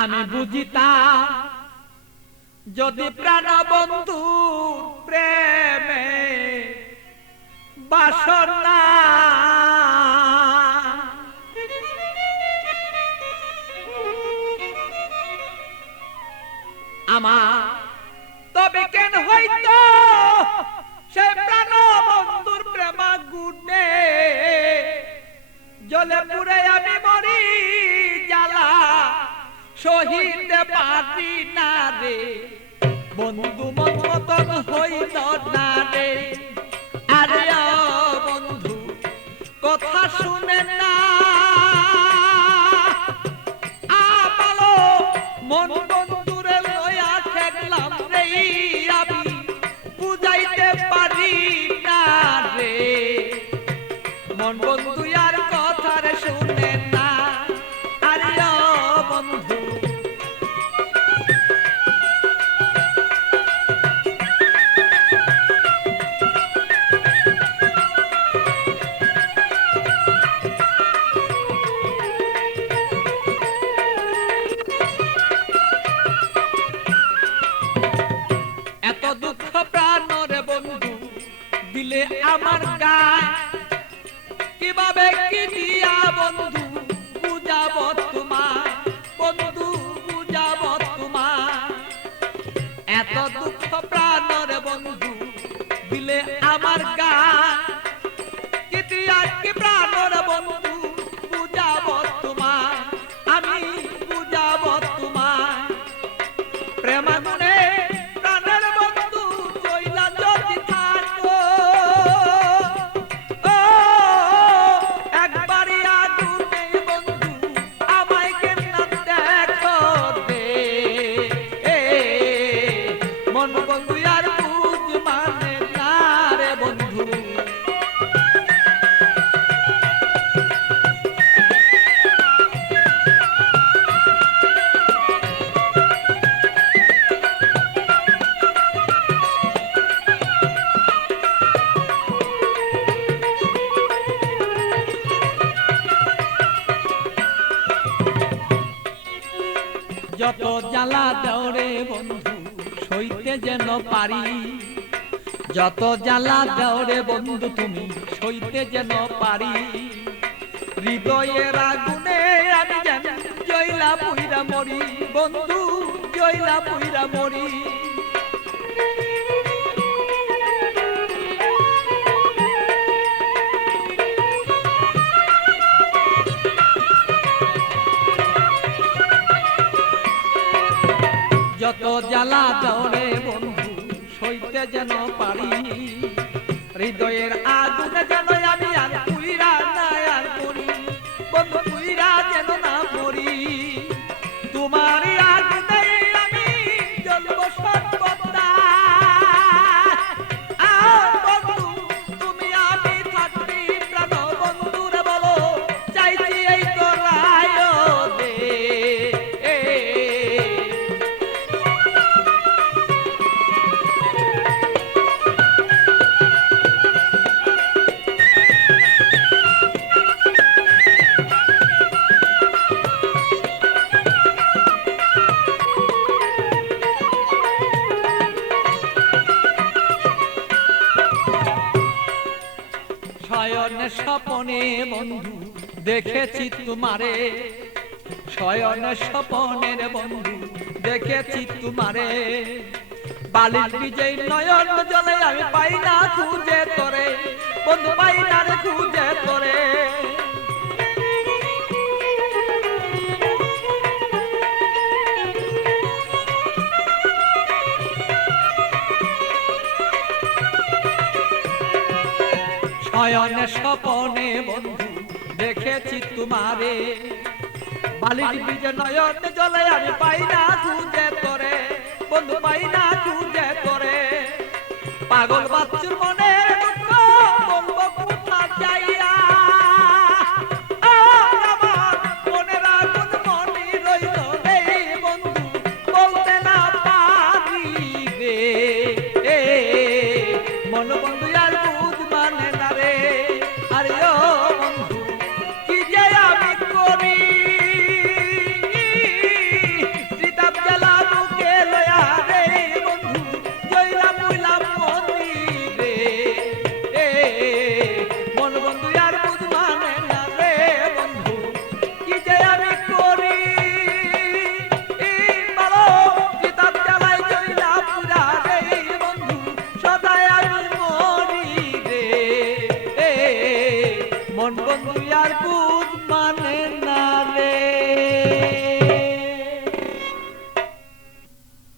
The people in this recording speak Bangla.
আমি বুঝিতাম যদি প্রাণ বন্ধু প্রেমে বাসনা আমার তবে কেন হইতো সে প্রাণ বন্ধুর প্রেমাগুনে জলে পুরে আমি মরি জ্বালা সহিতে পারি না রে বন্ধু মন মতন হইল না রে আরে বন্ধু কথা শুনে না আমালো মন বন্ধুরে লয়া ঠেকলাম রে আমি বুঝাইতে পারি না রে মন বন্ধু আর কথা রে শুনে না আরে বন্ধু এত দুঃখ প্রাণরে বন্ধু দিলে আমার গায় কিভাবে কি দিয়া বন্ধু বুঝাব তোমায় বন্ধু বুঝাব তোমায় এত দুঃখ প্রাণরে বন্ধু দিলে আমার গায় কি দিয়া কি প্রাণরে বন্ধু বুঝাব তোমায় আমি বুঝাব তোমায় প্রেমাগুনে যত জ্বালা দেওরে বন্ধু সইতে যেন পারি যত জ্বালা দেওরে বন্ধু তুমি সইতে যেন পারি হৃদয়ের আগুনে আমি যেন জয়লা পুইরা মরি বন্ধু জয়লা পুইরা মরি যত জ্বালা দেওরে বন্ধু সইতে যেন পারি হৃদয়ের আগুনে যেন আমি আর পুইরা না আর মরি বন্ধু পুইরা যেন না মরি তোমার আগুনে আমি জ্বলব সর্বদা বন্ধু তুমি আমি থাকবি প্রাণ বন্ধুরে বলো চাইছি এই তোরায় দে শয়নে স্বপনে বন্ধু দেখেছি তোমারে শয়নে স্বপনের বন্ধু দেখেছি তোমারে বালির বিজয় নয়ন জলে আমি পাই না খুঁজে তোরে বন্ধু পাই না রে খুঁজে তোরে শয়নে স্বপনে বন্ধু দেখেছি তোমারে বালির বীজে নয়ন জলে আমি পাই না খুঁজে তোরে বন্ধু পাই না খুঁজে তোরে পাগল বাচ্চুর মনে দুঃখ বলবো কোথা যাইয়া আমার মনের আগুন মনে রইল এই বন্ধু বলতে না পারি রে মন বন্ধু আর বুঝ মানে না রে আরে ও বন্ধু কি যে আমি করি মন বন্ধু আর বুঝ মানে